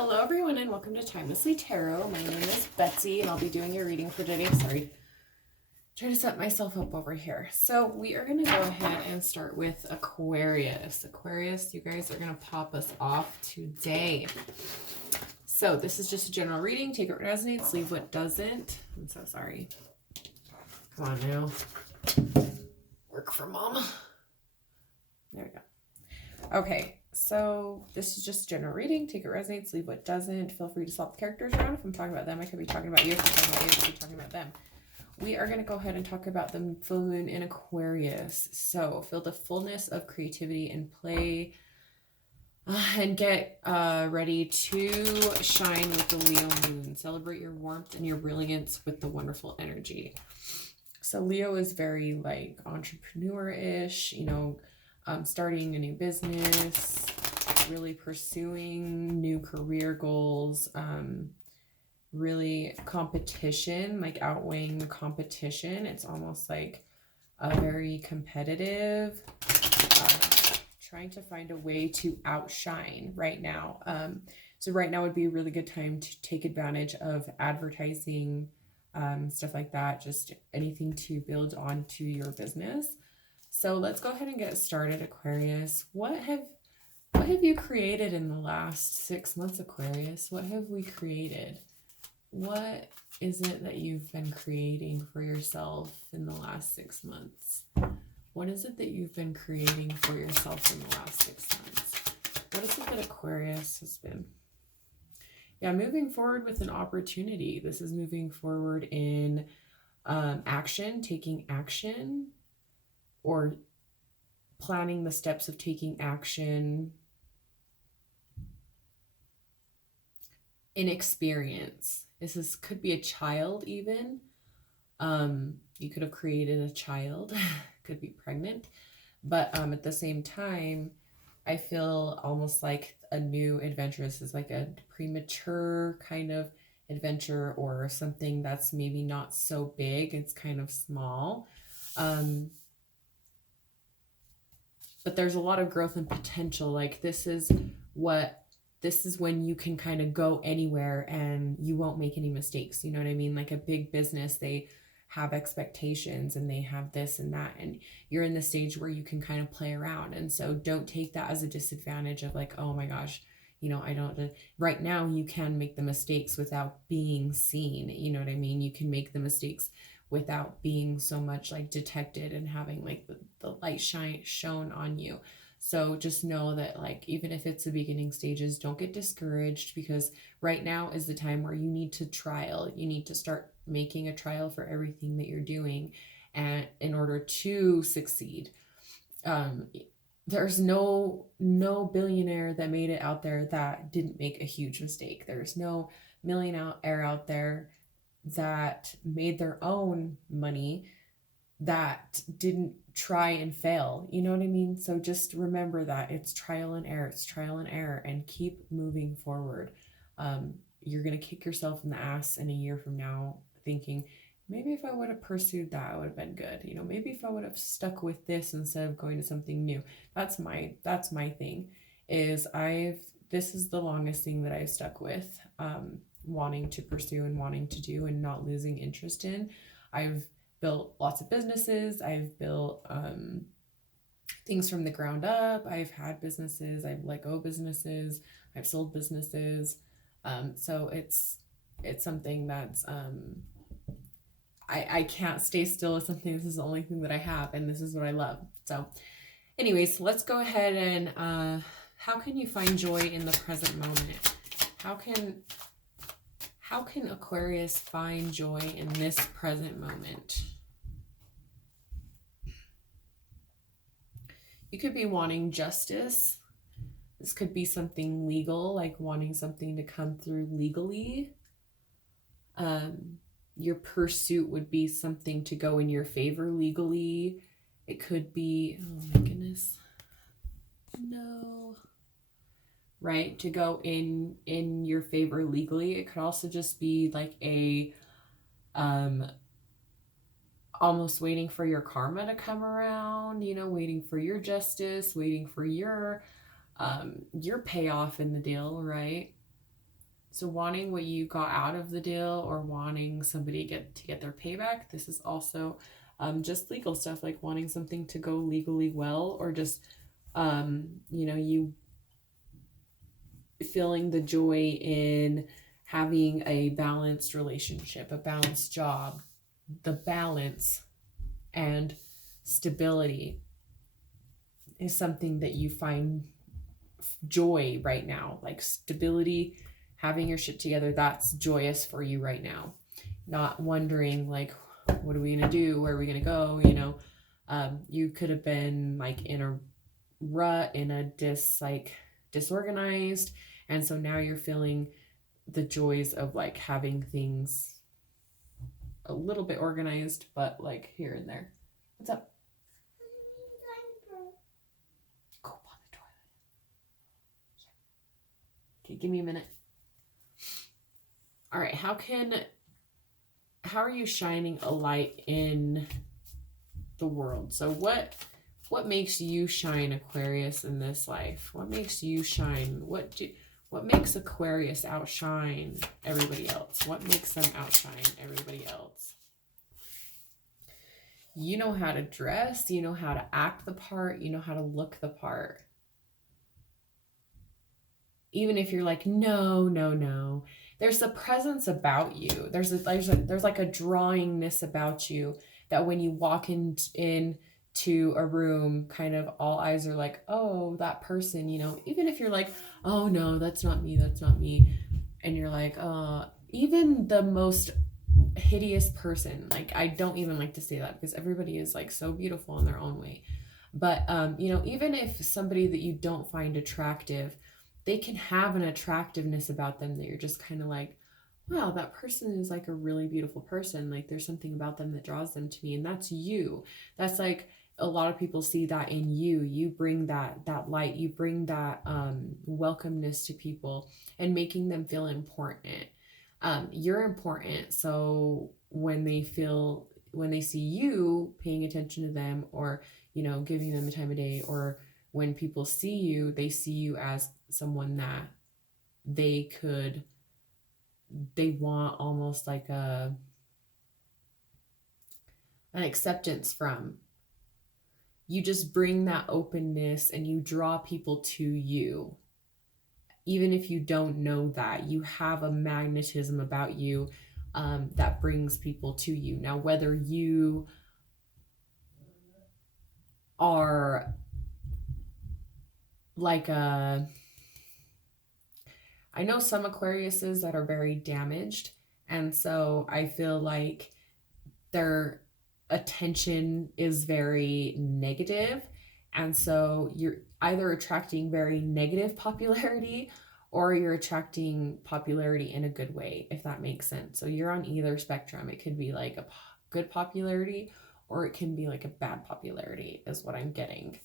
Hello everyone and welcome to Timelessly Tarot. My name is Betsy and I'll be doing your reading for today. Sorry, trying to set myself up over here. So we are going to go ahead and start with Aquarius. Aquarius, you guys are going to pop us off today. So this is just a general reading. Take what resonates, leave what doesn't. I'm so sorry. Come on now. Work for mama. There we go. Okay. So this is just general reading. Take what resonates, leave what doesn't. Feel free to swap the characters around. If I'm talking about them, I could be talking about you. If I'm talking about you, I could be talking about them. We are going to go ahead and talk about the full moon in Aquarius. So feel the fullness of creativity and play and get ready to shine with the Leo moon. Celebrate your warmth and your brilliance with the wonderful energy. So Leo is very like entrepreneur-ish, you know, starting a new business, really pursuing new career goals, really competition, like outweighing the competition. It's almost like a very competitive, trying to find a way to outshine right now. So right now would be a really good time to take advantage of advertising, stuff like that, just anything to build onto your business. So let's go ahead and get started, Aquarius. What have you created in the last 6 months, Aquarius? What have we created? What is it that you've been creating for yourself in the last 6 months? What is it that you've been creating for yourself in the last 6 months? What is it that Aquarius has been? Yeah, moving forward with an opportunity. This is moving forward in action, taking action, or planning the steps of taking action in experience. Could be a child even. You could have created a child, could be pregnant, but at the same time, I feel almost like a new adventure. This is like a premature kind of adventure or something that's maybe not so big. It's kind of small. But there's a lot of growth and potential. Like this is when you can kind of go anywhere and you won't make any mistakes. You know what I mean? Like a big business, they have expectations and they have this and that, and you're in the stage where you can kind of play around. And so don't take that as a disadvantage of like, oh my gosh, you know, I don't, right now you can make the mistakes without being seen. You know what I mean? You can make the mistakes without being so much like detected and having like the light shown on you. So just know that like, even if it's the beginning stages, don't get discouraged, because right now is the time where you need to trial. You need to start making a trial for everything that you're doing, and in order to succeed. There's no billionaire that made it out there that didn't make a huge mistake. There's no millionaire out there that made their own money that didn't try and fail. You know what I mean? So just remember that it's trial and error, and keep moving forward. You're going to kick yourself in the ass in a year from now thinking, maybe if I would have pursued that, I would have been good. You know, maybe if I would have stuck with this instead of going to something new. That's my thing, is this is the longest thing that I've stuck with, wanting to pursue and wanting to do and not losing interest in. I've built lots of businesses. I've built things from the ground up. I've had businesses. I've let go businesses. I've sold businesses. So it's something that's I can't stay still with something. This is the only thing that I have, and this is what I love. So anyways, let's go ahead and how can you find joy in the present moment? How can Aquarius find joy in this present moment? You could be wanting justice. This could be something legal, like wanting something to come through legally. Your pursuit would be something to go in your favor legally. It could be, oh my goodness, no, right, to go in your favor legally. It could also just be like a almost waiting for your karma to come around, you know, waiting for your justice, waiting for your payoff in the deal, right? So wanting what you got out of the deal or wanting somebody to get their payback. This is also just legal stuff, like wanting something to go legally well, or just, you feeling the joy in having a balanced relationship, a balanced job, the balance and stability is something that you find joy right now. Like stability, having your shit together, that's joyous for you right now. Not wondering like, what are we gonna do? Where are we gonna go? You could have been like in a rut, in a disorganized, and so now you're feeling the joys of like having things a little bit organized, but like here and there. What's up? Go on the toilet. Okay, give me a minute. All right, how are you shining a light in the world? So what makes you shine, Aquarius, in this life? What makes you shine? What makes Aquarius outshine everybody else? What makes them outshine everybody else? You know how to dress, you know how to act the part, you know how to look the part. Even if you're like, no. There's a presence about you. There's like a drawingness about you that when you walk into a room, kind of all eyes are like, oh, that person, even if you're like, oh no, that's not me. And you're like, even the most hideous person, like, I don't even like to say that because everybody is like so beautiful in their own way. But, even if somebody that you don't find attractive, they can have an attractiveness about them that you're just kind of like, wow, that person is like a really beautiful person. Like there's something about them that draws them to me. And that's you. That's like, a lot of people see that in you. You bring that light, you bring that welcomeness to people and making them feel important. You're important. So when they see you paying attention to them, or, giving them the time of day, or when people see you, they see you as someone that they want almost like an acceptance from. You just bring that openness and you draw people to you. Even if you don't know that, you have a magnetism about you that brings people to you. Now, whether you are like I know some Aquariuses that are very damaged, and so I feel like their attention is very negative, and so you're either attracting very negative popularity or you're attracting popularity in a good way, if that makes sense. So you're on either spectrum. It could be like a good popularity or it can be like a bad popularity, is what I'm getting.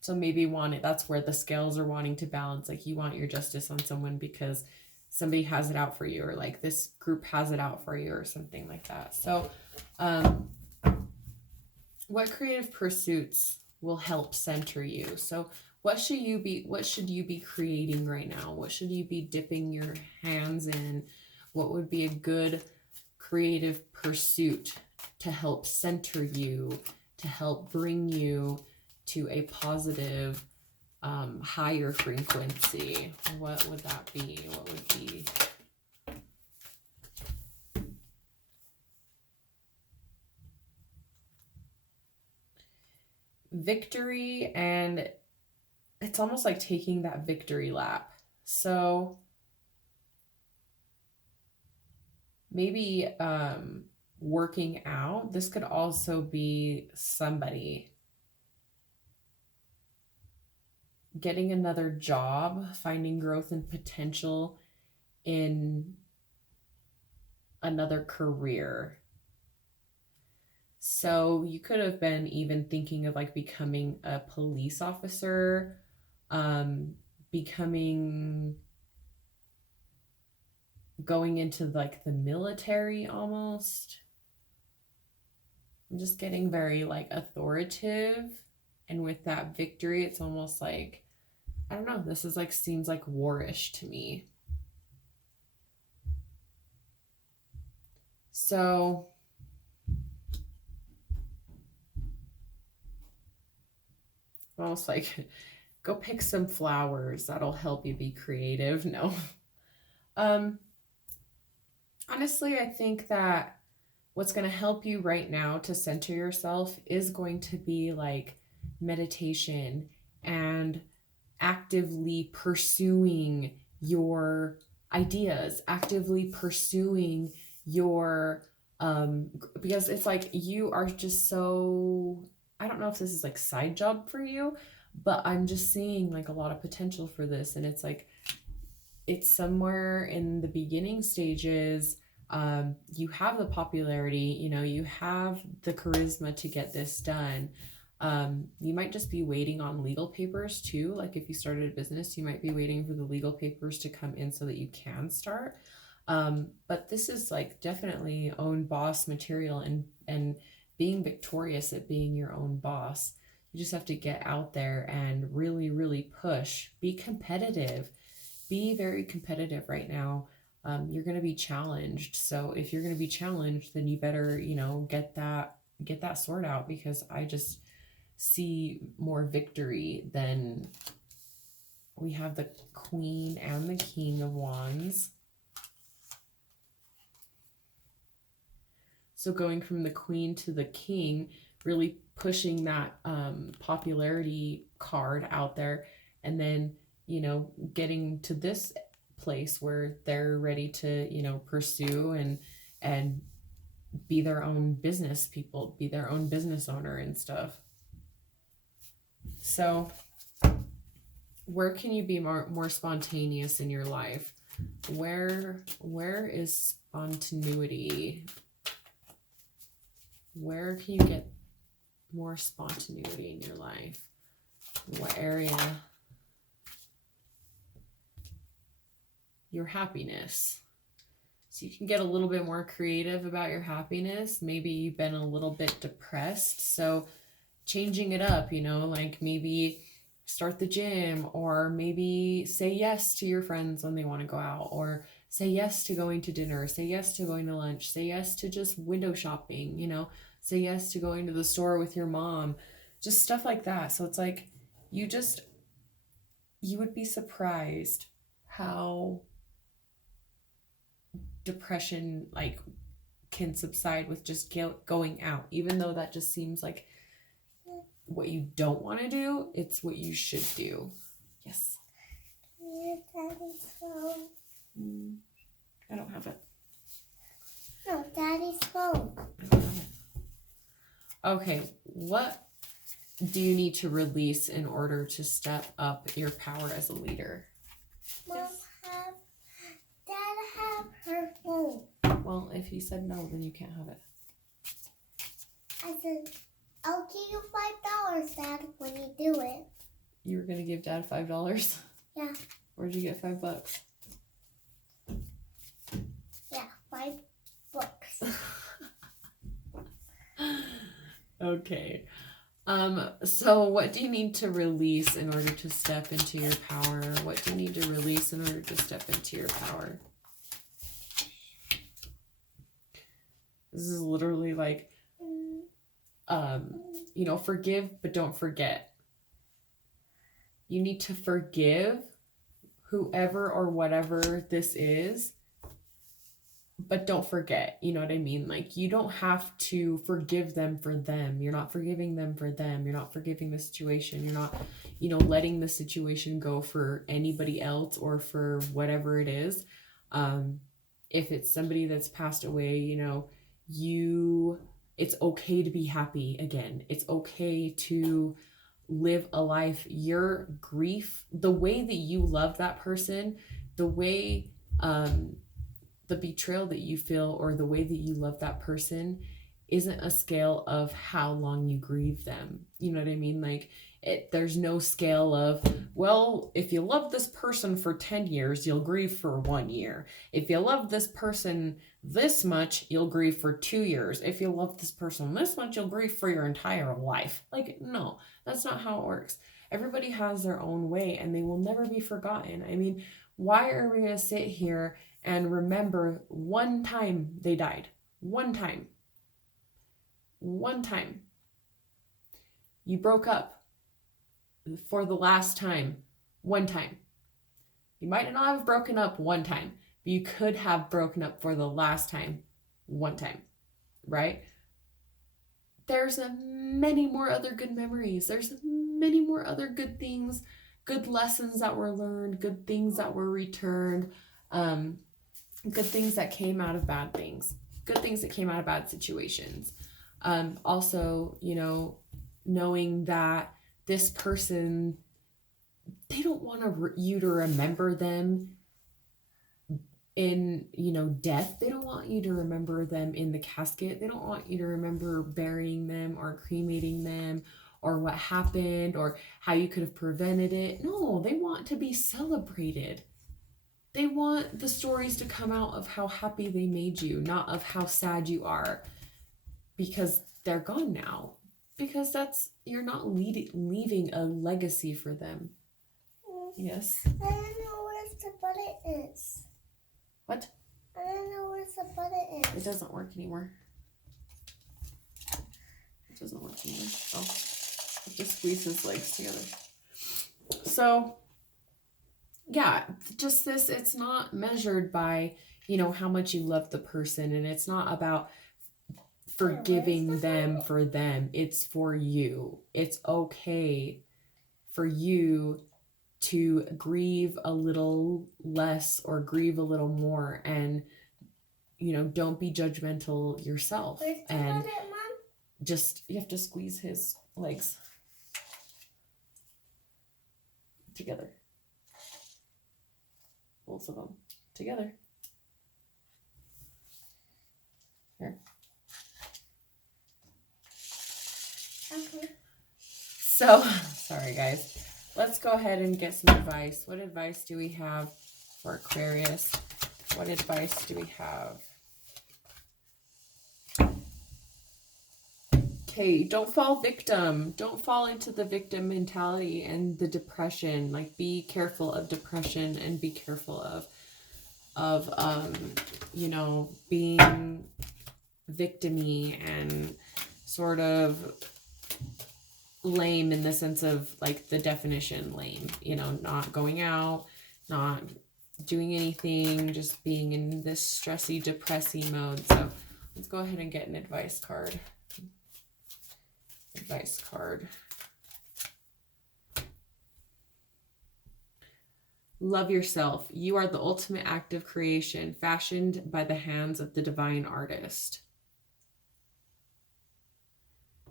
So maybe that's where the scales are wanting to balance. Like you want your justice on someone because somebody has it out for you, or like this group has it out for you, or something like that. So what creative pursuits will help center you? So what should you be creating right now? What should you be dipping your hands in? What would be a good creative pursuit to help center you, to help bring you to a positive, higher frequency? What would that be? What would be? Victory, and it's almost like taking that victory lap. So maybe working out. This could also be somebody getting another job, finding growth and potential in another career. So you could have been even thinking of like becoming a police officer, going into like the military almost. I'm just getting very like authoritative. And with that victory, it's almost like I don't know, this is like, seems like warish to me. So almost like go pick some flowers. That'll help you be creative. No. Honestly, I think that what's going to help you right now to center yourself is going to be like meditation and actively pursuing your ideas, actively pursuing your because it's like you are just so, I don't know if this is like side job for you, but I'm just seeing like a lot of potential for this, and it's like it's somewhere in the beginning stages. You have the popularity, you know, you have the charisma to get this done. You might just be waiting on legal papers too. Like if you started a business, you might be waiting for the legal papers to come in so that you can start. But this is like definitely own boss material, and being victorious at being your own boss. You just have to get out there and really, really push. Be competitive. Be very competitive right now. You're going to be challenged. So if you're going to be challenged, then you better, you know, get that sword out, because I just see more victory than we have the Queen and the King of Wands. So going from the Queen to the King, really pushing that popularity card out there, and then, you know, getting to this place where they're ready to, you know, pursue and be their own business people, be their own business owner and stuff. So where can you be more spontaneous in your life? Where is spontaneity? Where can you get more spontaneity in your life? What area? Your happiness. So you can get a little bit more creative about your happiness. Maybe you've been a little bit depressed, so changing it up, you know, like maybe start the gym, or maybe say yes to your friends when they want to go out, or say yes to going to dinner, say yes to going to lunch, say yes to just window shopping, you know, say yes to going to the store with your mom, just stuff like that. So it's like you would be surprised how depression like can subside with just going out, even though that just seems like what you don't want to do. It's what you should do. Yes. Daddy's phone. I don't have it. No, Daddy's phone. I don't have it. Okay, what do you need to release in order to step up your power as a leader? Mom, Dad have her phone. Well, if he said no, then you can't have it. I said, I'll give you $5, Dad, when you do it. You were gonna give Dad $5? Yeah. Where'd you get $5? Yeah, $5. Okay. So what do you need to release in order to step into your power? What do you need to release in order to step into your power? This is literally like, you know, forgive, but don't forget. You need to forgive whoever or whatever this is, but don't forget, you know what I mean? Like, you don't have to forgive them for them. You're not forgiving them for them. You're not forgiving the situation. You're not, you know, letting the situation go for anybody else or for whatever it is. If it's somebody that's passed away, you know, it's okay to be happy again. It's okay to live a life. Your grief, the way that you love that person, the way, the betrayal that you feel, or the way that you love that person, isn't a scale of how long you grieve them. You know what I mean? Like, there's no scale of, well, if you love this person for 10 years, you'll grieve for 1 year. If you love this person this much, you'll grieve for 2 years. If you love this person this much, you'll grieve for your entire life. Like, no, that's not how it works. Everybody has their own way and they will never be forgotten. I mean, why are we going to sit here and remember one time they died? One time. One time. You broke up for the last time. One time. You might not have broken up one time, but you could have broken up for the last time one time, right? There's many more other good memories. There's many more other good things, good lessons that were learned, good things that were returned, good things that came out of bad things, good things that came out of bad situations. Also, you know, knowing that this person, they don't want you to remember them in, you know, death. They don't want you to remember them in the casket. They don't want you to remember burying them or cremating them or what happened or how you could have prevented it. No, they want to be celebrated. They want the stories to come out of how happy they made you, not of how sad you are, because they're gone now. Because you're not leaving a legacy for them. Yes? I don't know where the button is. What? I don't know where the button is. It doesn't work anymore. It doesn't work anymore. Oh, it just squeeze his legs together. So, yeah, just this, it's not measured by, you know, how much you love the person, and it's not about forgiving them for them. It's for you. It's okay for you to grieve a little less or grieve a little more, and, you know, don't be judgmental yourself. And just, you have to squeeze his legs together, both of them together. Here. Okay. So, sorry guys. Let's go ahead and get some advice. What advice do we have for Aquarius? What advice do we have? Okay, don't fall victim. Don't fall into the victim mentality and the depression. Like, be careful of depression and be careful of you know, being victim-y and sort of lame in the sense of, like, the definition lame, you know, not going out, not doing anything, just being in this stressy, depressy mode. So let's go ahead and get an advice card. Advice card. Love yourself. You are the ultimate act of creation, fashioned by the hands of the divine artist.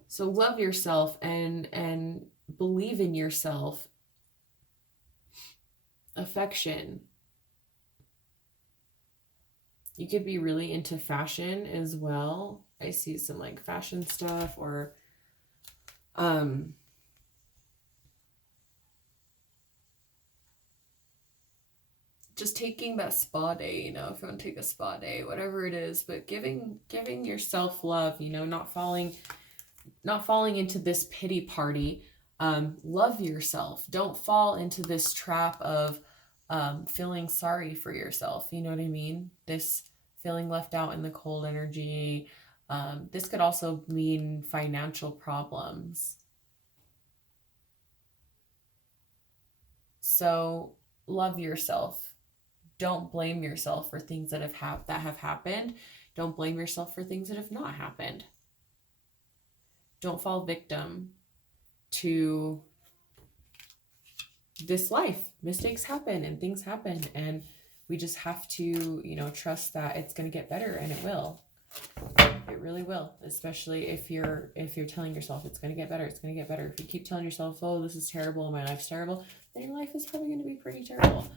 So love yourself and believe in yourself. Affection. You could be really into fashion as well. I see some like fashion stuff, or just taking that spa day, you know, if you want to take a spa day, whatever it is, but giving yourself love, you know, not falling into this pity party. Love yourself. Don't fall into this trap of feeling sorry for yourself. You know what I mean? This feeling left out in the cold energy. This could also mean financial problems. So love yourself. Don't blame yourself for things that have happened. Don't blame yourself for things that have not happened. Don't fall victim to this life. Mistakes happen and things happen, and we just have to, you know, trust that it's going to get better, and it will. It really will, especially if you're telling yourself it's going to get better, it's going to get better. If you keep telling yourself, oh, this is terrible, my life's terrible, then your life is probably going to be pretty terrible.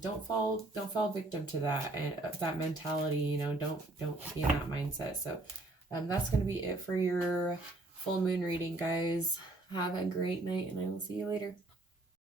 Don't fall victim to that, and that mentality, you know, don't be in that mindset. So that's going to be it for your full moon reading, guys. Have a great night, and I will see you later.